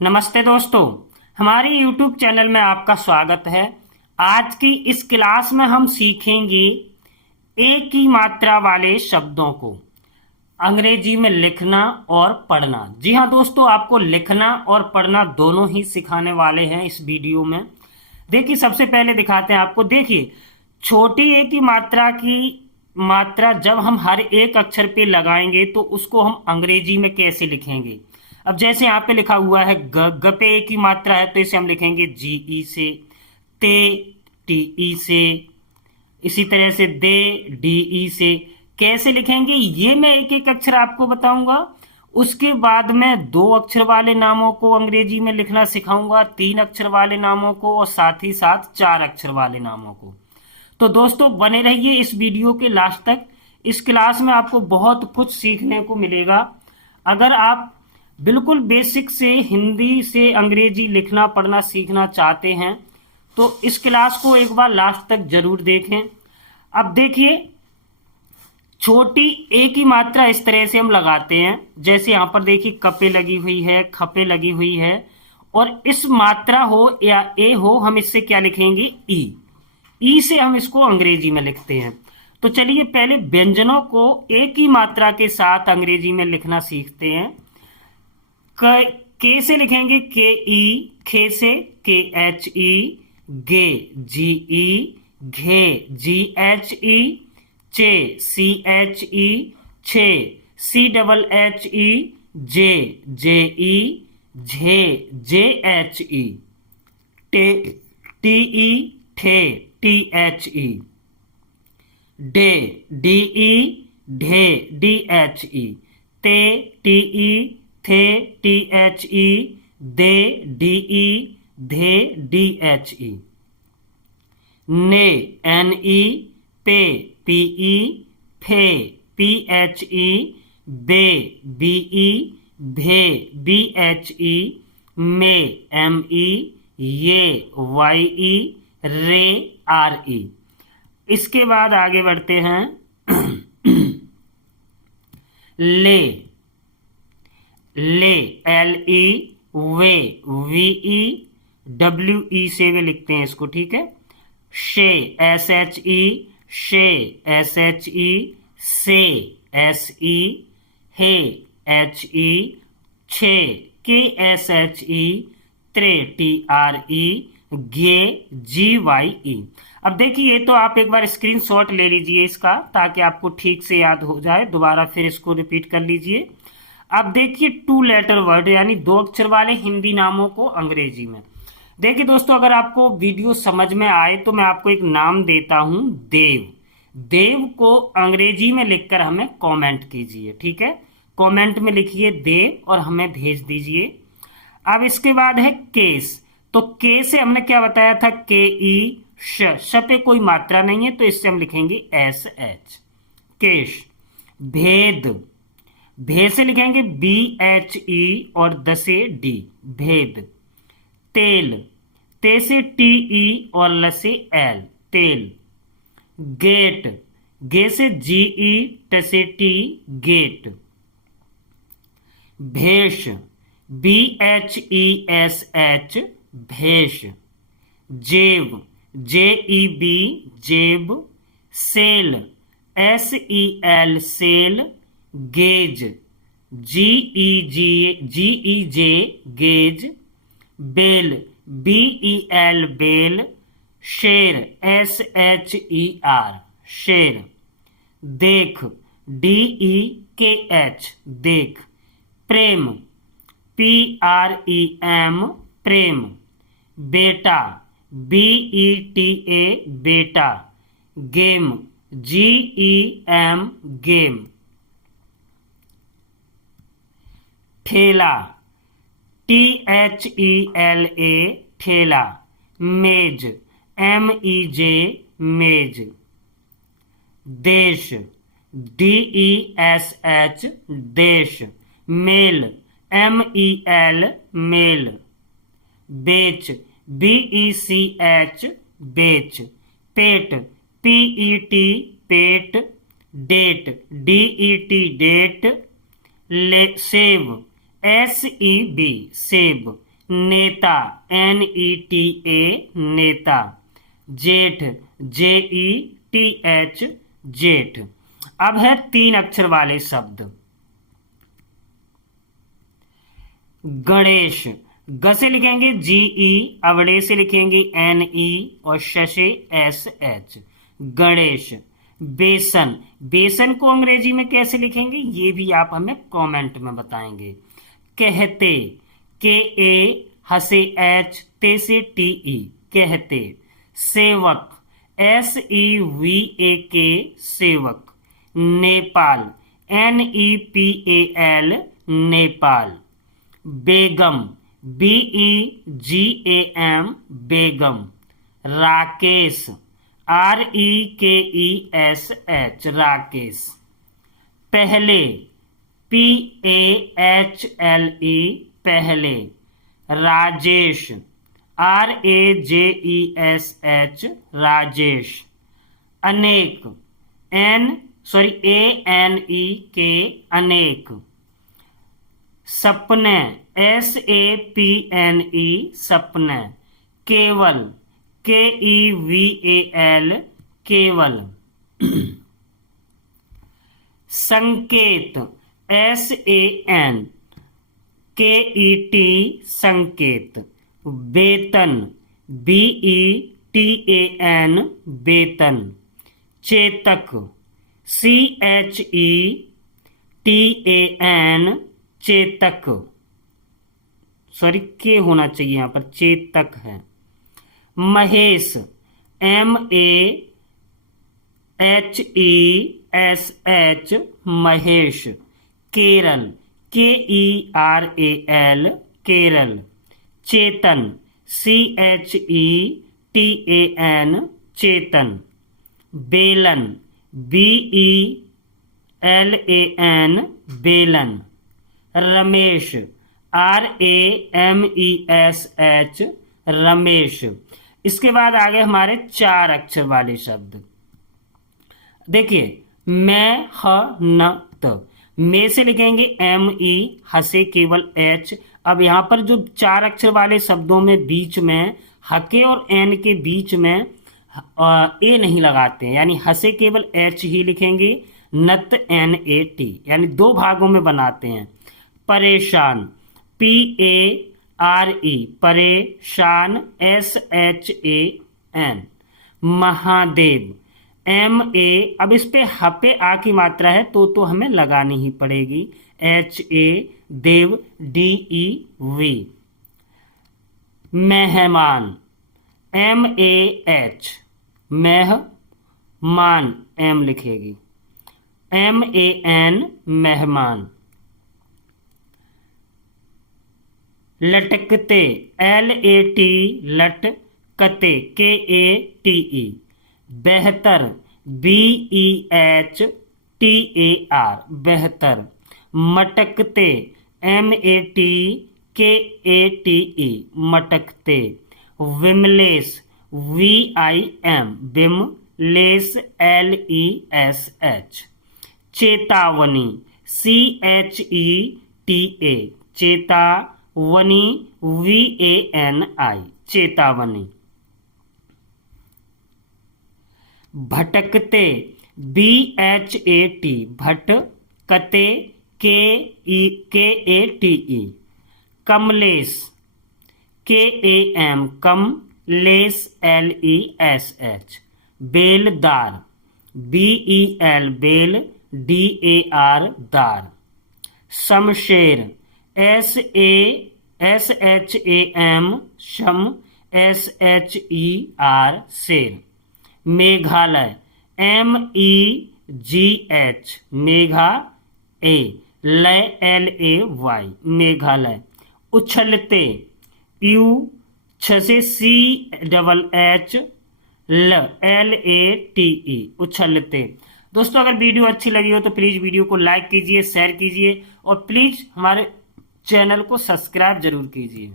नमस्ते दोस्तों, हमारे YouTube चैनल में आपका स्वागत है। आज की इस क्लास में हम सीखेंगे एक ही मात्रा वाले शब्दों को अंग्रेजी में लिखना और पढ़ना। जी हाँ दोस्तों, आपको लिखना और पढ़ना दोनों ही सिखाने वाले हैं इस वीडियो में। देखिए, सबसे पहले दिखाते हैं आपको। देखिए, छोटी एक ही मात्रा की मात्रा जब हम हर एक अक्षर पे लगाएंगे तो उसको हम अंग्रेजी में कैसे लिखेंगे। अब जैसे यहाँ पे लिखा हुआ है ग पे एक ही मात्रा है तो इसे हम लिखेंगे जी ई से, ते टी ई से, इसी तरह से दे डी ई से। कैसे लिखेंगे ये मैं एक एक अक्षर आपको बताऊंगा। उसके बाद मैं दो अक्षर वाले नामों को अंग्रेजी में लिखना सिखाऊंगा, तीन अक्षर वाले नामों को और साथ ही साथ चार अक्षर वाले नामों को। तो दोस्तों बने रहिए इस वीडियो के लास्ट तक। इस क्लास में आपको बहुत कुछ सीखने को मिलेगा। अगर आप बिल्कुल बेसिक से हिंदी से अंग्रेजी लिखना पढ़ना सीखना चाहते हैं तो इस क्लास को एक बार लास्ट तक जरूर देखें। अब देखिए, छोटी एक ही मात्रा इस तरह से हम लगाते हैं। जैसे यहां पर देखिए कपे लगी हुई है, खपे लगी हुई है, और इस मात्रा हो या ए हो हम इससे क्या लिखेंगे, ई। ई से हम इसको अंग्रेजी में लिखते हैं। तो चलिए पहले व्यंजनों को एक ही मात्रा के साथ अंग्रेजी में लिखना सीखते हैं। के से लिखेंगे के ई, खे से के एच ई, गे जी ई, घे जी एच ई, चे सी एच ई, छे सी डबल एच ई, जे जे ई, झे जे एच ई, टे टी ई, ठे टी एच ई, डे डी ई, ढे डी एच ई, ते टी ई, थे टी एच ई, दे डी ई, धे डी एच ई, ने एन ई, पे पी ई, फे पी एच ई, बे बी ई, भे बी एच ई, मे एम ई, ये वाई ई, रे आर ई। इसके बाद आगे बढ़ते हैं। ले ले L E, way V E, W E से वे लिखते हैं इसको, ठीक है। शे एस एच ई, शे एस एच ई, से एस ई, हे एच ई, छे के एस एच ई, त्रे टी आर ई, गे जी वाई ई। अब देखिए, ये तो आप एक बार स्क्रीनशॉट ले लीजिए इसका, ताकि आपको ठीक से याद हो जाए। दोबारा फिर इसको रिपीट कर लीजिए। अब देखिए, टू लेटर वर्ड यानी दो अक्षर वाले हिंदी नामों को अंग्रेजी में। देखिए दोस्तों, अगर आपको वीडियो समझ में आए तो मैं आपको एक नाम देता हूं, देव। देव को अंग्रेजी में लिखकर हमें कमेंट कीजिए, ठीक है। कमेंट में लिखिए देव और हमें भेज दीजिए। अब इसके बाद है केस। तो के से हमने क्या बताया था, के ई, श पे कोई मात्रा नहीं है तो इससे हम लिखेंगे एस एच, केश। भेद, भे से लिखेंगे बी एच ई और द से डी, भेद। तेल, ते से टी ई और ल से एल, तेल। गेट, गे से जी ई, ट से टी, गेट। भेष, B H E S H, भेष। जेब, जे ई बी, जेब। सेल, एस ई एल, सेल, गेज, G E G, G E J, गेज। बेल, बी ई एल, बेल। शेर, एस एच ई आर, शेर। देख, डी ई के एच, देख। प्रेम, पी आर ई एम, प्रेम। बेटा, बी ई टी ए, बेटा। गेम, जी ई एम, गेम। ठेला, T H E L A, ठेला। मेज, एम ई जे, मेज। देश, डी ई एस एच, देश। मेल, एम ई एल, मेल। बेच, बी ई सी एच, बेच। पेट, पी ई टी, पेट। डेट, डी ई टी, डेट। सेब, एस ई बी, सेब। नेता, NETA नेता। जेठ, JETH जेठ। अब है 3 अक्षर वाले शब्द। गणेश, ग से लिखेंगे GE, अवड़े से लिखेंगे NE और श से SH, गणेश। बेसन, बेसन को अंग्रेजी में कैसे लिखेंगे ये भी आप हमें कमेंट में बताएंगे। कहते, KA हसे H, ते से TE कहते। सेवक, SEVAK सेवक। नेपाल, NEPAL नेपाल। बेगम, BEGAM बेगम। राकेश, REKESH राकेश। पहले, PAHLE पहले। राजेश, RAJESH राजेश। अनेक, ANEK अनेक। सपने, SAPNE सपने। केवल, KEVAL केवल। संकेत, SANKET संकेत। वेतन, BETAN वेतन। चेतक, CHETAN चेतक। सॉरी, के होना चाहिए यहां पर, चेतक है। महेश, MAHESH महेश। केरल, KERAL केरल। चेतन, CHETAN चेतन। बेलन, BELAN बेलन। रमेश, RAMESH रमेश। इसके बाद आ गए हमारे 4 अक्षर वाले शब्द। देखिए, मैं, ह, न, त। में से लिखेंगे ME, हसे केवल H। अब यहाँ पर जो 4 अक्षर वाले शब्दों में बीच में हके और एन के बीच में ए नहीं लगाते हैं, यानी हसे केवल H ही लिखेंगे। नत, NAT यानी 2 भागों में बनाते हैं। परेशान, PARE परेशान, SHAN। महादेव, MA, अब इस पे ह पे आ की मात्रा है तो हमें लगानी ही पड़ेगी। HA देव, DEV। मेहमान, MAH मेहमान, M लिखेगी। MAN मेहमान। लटकते, LAT लटकते, KATE। बेहतर, BEHTAR बेहतर। मटकते, MATKATE मटकते। Vimlesh, VIM Vimlesh, LESH। चेतावनी, CHETA चेतावनी, VANI चेतावनी। भटकते, BHAT भटकते, KATE। Kamlesh, KAM Kamlesh, LESH। बेलदार, BEL बेल, DAR दार। शमशेर, SHAM शम, SHER शेर। मेघालय, MEGH मेघा, लय, LAY मेघालय। उछलते, U से CHH LATE उछलते। दोस्तों, अगर वीडियो अच्छी लगी हो तो प्लीज वीडियो को लाइक कीजिए, शेयर कीजिए और प्लीज हमारे चैनल को सब्सक्राइब जरूर कीजिए।